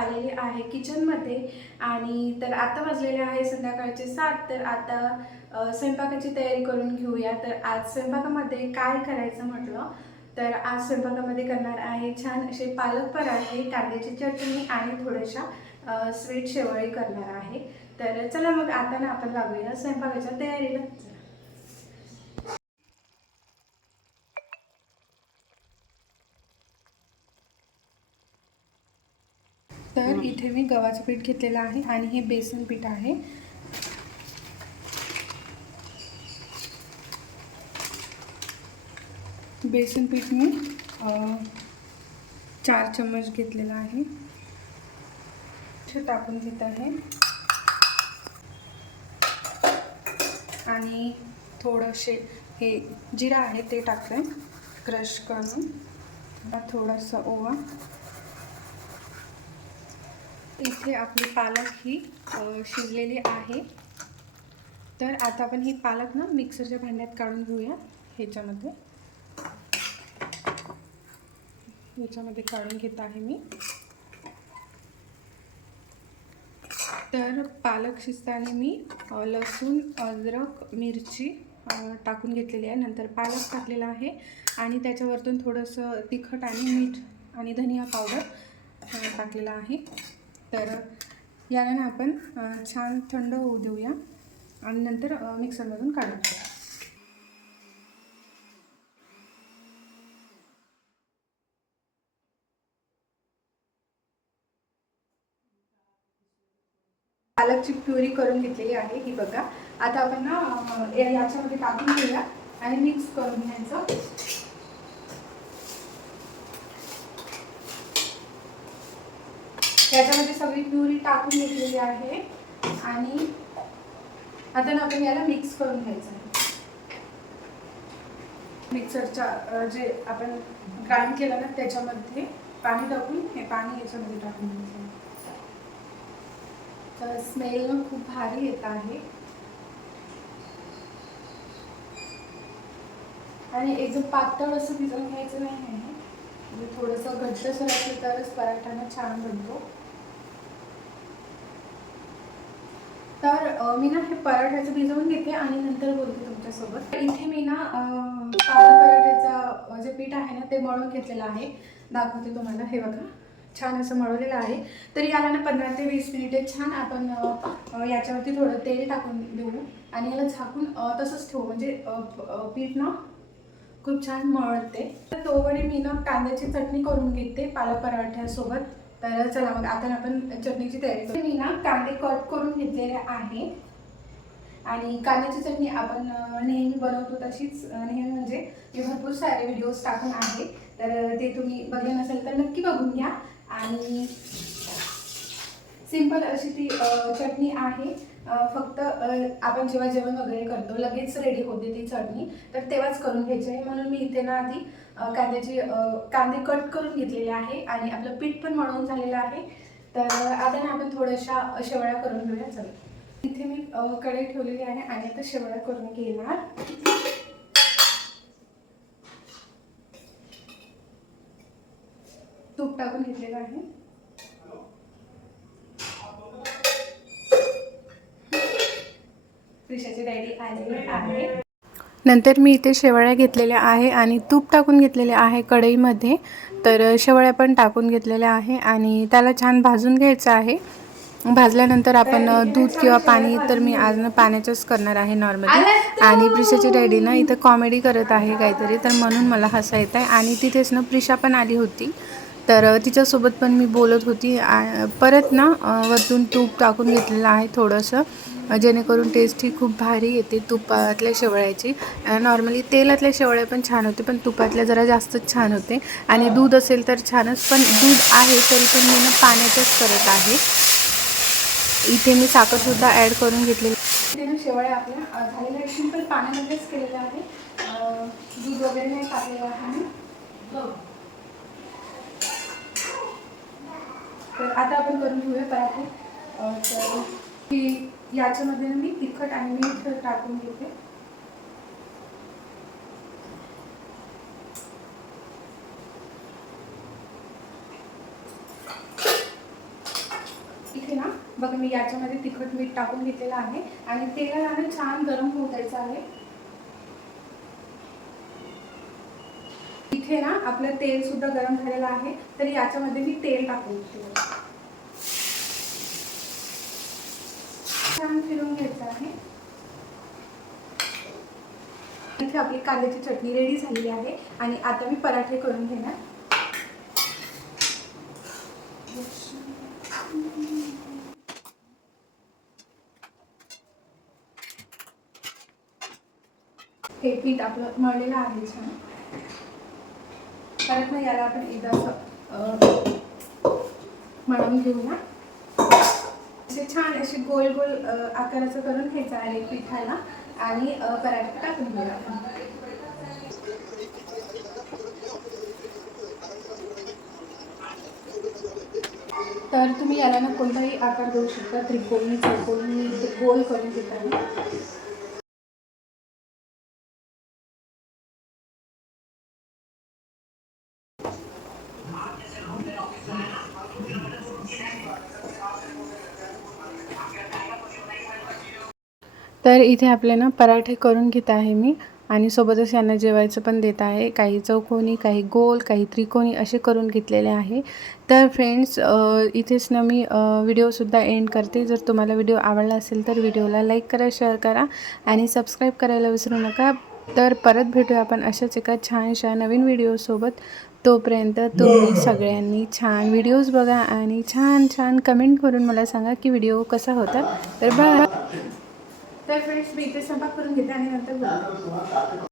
आलेली आहे किचनमध्ये. आणि तर आता वाजलेले आहे संध्याकाळचे सात. तर आता स्वयंपाकाची तयारी करून घेऊया. तर आज स्वयंपाकामध्ये काय करायचं म्हटलं? तर आज स्वयंपाकामध्ये करणार आहे छान असे पालक पराठे कांद्याची चटणी आणि थोड्याशा स्वीट शेवळी करणार आहे. तर चला मग आता ना आपण लागूया स्वयंपाकाच्या तयारीला. इथे मी गव्हाचं पीठ घेतलेलं आहे आणि हे बेसन पीठ आहे. बेसन पीठ मी चार चम्मच घेतलेला आहे. टाकून घेत आहे. आणि थोडंसे हे जिरा आहे ते टाकलं क्रश करून. थोडासा ओवा. इथे आपली पालक ही शिजलेली आहे. तर आता आपण ही पालक ना मिक्सरच्या भांड्यात काढून घेऊया ह्याच्यामध्ये. ह्याच्यामध्ये काढून घेत आहे मी. तर पालक शिजताना मी लसूण अद्रक मिरची टाकून घेतलेली आहे. नंतर पालक टाकलेला आहे आणि त्याच्यावरतून थोडंसं तिखट आणि मीठ आणि धनिया पावडर टाकलेला आहे. तर याला ना आपण छान थंड होऊ देऊया. आणि नंतर मिक्सरमधून काढून घेऊया. पालकची प्युरी करून घेतलेली आहे ही बघा. आता आपण ना या- याच्यामध्ये टाकून घेऊया आणि मिक्स करून घ्यायचं. त्याच्यामध्ये सगळी प्युरी टाकून घेतलेली आहे. आणि आता ना आपण याला मिक्स करून घ्यायचं आहे. मिक्सरच्या जे आपण ग्राइंड केलं ना त्याच्यामध्ये पाणी टाकून हे पाणी याच्यामध्ये टाकून घ्यायचं तर स्मेल खूप भारी येत आहे. आणि एकदम पातळ असं भिजवून घ्यायचं नाही आहे. म्हणजे थोडंसं घट्टसर असलं तरच पराठाना छान बनतो. तर मी ना हे पराठ्याचं भिजवून घेते आणि नंतर बोलते तुमच्यासोबत. इथे मी ना अ, पालक पराठ्याचा जे पीठ आहे ना ते मळून घेतलेलं आहे. दाखवते तुम्हाला हे बघा. छान असं मळवलेलं आहे. तर याला ना पंधरा ते वीस मिनिटे छान आपण याच्यावरती थोडं तेल टाकून देऊ. आणि याला झाकून तसंच ठेवू. म्हणजे पीठ ना खूप छान मळते. तर तोवर मी ना कांद्याची चटणी करून घेते पालक पराठ्यासोबत. तर चला मग आता आपण चटणीची तयारी करू. मी ना कांदे कट करून घेतलेले आहे. आणि कांद्याची चटणी आपण नेहमी बनवतो तशीच नेहमी म्हणजे मी भरपूर सारे व्हिडिओज टाकून आहे. तर ते तुम्ही बघले नसेल तर नक्की बघून घ्या. आणि सिंपल अशी ती चटणी आहे. फक्त आपण जेव्हा जेवण वगैरे करतो लगेच रेडी होते ती चटणी. तर तेव्हाच करून घ्यायची आहे. म्हणून मी इथे ना आधी कांद्याची कांदे कट करून घेतलेले आहे आणि आपलं पीठ पण मळून झालेलं आहे. तर आता ना आपण थोड्याशा शेवळ्या करून घेऊया. चला. इथे मी अ, कढई ठेवलेली आहे आणि आता शेवळ्या करून घेणार. तूप टाकून घेतलेलं आहे. प्रिशाची डॅडी आलेली आहे. नंतर मी इथे शेवळ्या घेतलेल्या आहे आणि तूप टाकून घेतलेले आहे कढईमध्ये. तर शेवळ्या पण टाकून घेतलेल्या आहे आणि त्याला छान भाजून घ्यायचं आहे. भाजल्यानंतर आपण दूध किंवा पाणी तर मी आज ना पाण्याचंच करणार आहे नॉर्मली. आणि प्रिशाची डॅडी ना इथं कॉमेडी करत आहे काहीतरी तर म्हणून मला हसा येत आहे. आणि तिथेच ना प्रिशा पण आली होती. तर तिच्यासोबत पण मी बोलत होती. परत ना वरतून तूप टाकून घेतलेलं आहे थोडंसं. जेणेकरून टेस्ट ही खूप भारी येते तुपातल्या शेवळ्याची. नॉर्मली तेलातल्या शेवळ्या पण छान होते पण तुपातल्या जरा जास्तच छान होते. आणि दूध असेल तर छानच पण दूध आहे तरी पण मी ना पाण्याचंच करत आहे. इथे मी साखरसुद्धा ॲड करून घेतलेली. शेवळ्या आपल्या झालेल्या आहेत. सिंपल पाण्यामध्येच केलेल्या आहे दूध वगैरे नाही टाकलेलं आहे. तर आता आपण करून घेऊया पराठे. तर की याच्यामध्ये ना मी तिखट आणि मीठ टाकून घेते. इथे ना बघा मी याच्यामध्ये तिखट मीठ टाकून घेतलेलं आहे आणि तेलाला ना छान गरम होऊ द्यायचं आहे. इथे ना आपलं तेल सुद्धा गरम झालेलं आहे तर याच्यामध्ये मी तेल टाकून घेते. छान फिरून घ्यायचं आहे. इथे आपली कांद्याची चटणी रेडी झालेली आहे आणि आता मी पराठे करून घेणार. हे पीठ आपलं मळलेलं आहे छान. परत ना याला आपण एकदा असं मळून घेऊया. असे छान असे गोल गोल आकाराचं करून घ्यायचं आहे पिठाला आणि पराठा पराठे टाकून घेऊया आपण. तर तुम्ही याला ना कोणताही आकार देऊ शकता त्रिकोणी चौकोनी गोल करून घेताना तर इथे आपले ना पराठे करून घेत आहे मी. आणि सोबतच यांना जेवायचं पण देत आहे. काही चौकोनी काही गोल काही त्रिकोणी असे करून घेतलेले आहे. तर फ्रेंड्स इथेच ना मी व्हिडिओसुद्धा एंड करते. जर तुम्हाला व्हिडिओ आवडला असेल तर व्हिडिओला लाईक करा शेअर करा आणि सबस्क्राईब करायला विसरू नका. तर परत भेटूया आपण अशाच एका छानशा नवीन व्हिडिओसोबत तोपर्यंत तुम्ही सगळ्यांनी छान व्हिडिओज बघा आणि छान छान कमेंट करून मला सांगा की व्हिडिओ कसा होता. तर बाय तर फ्रेंड्स मी इथे स्वयंपाक करून घेते आणि नंतर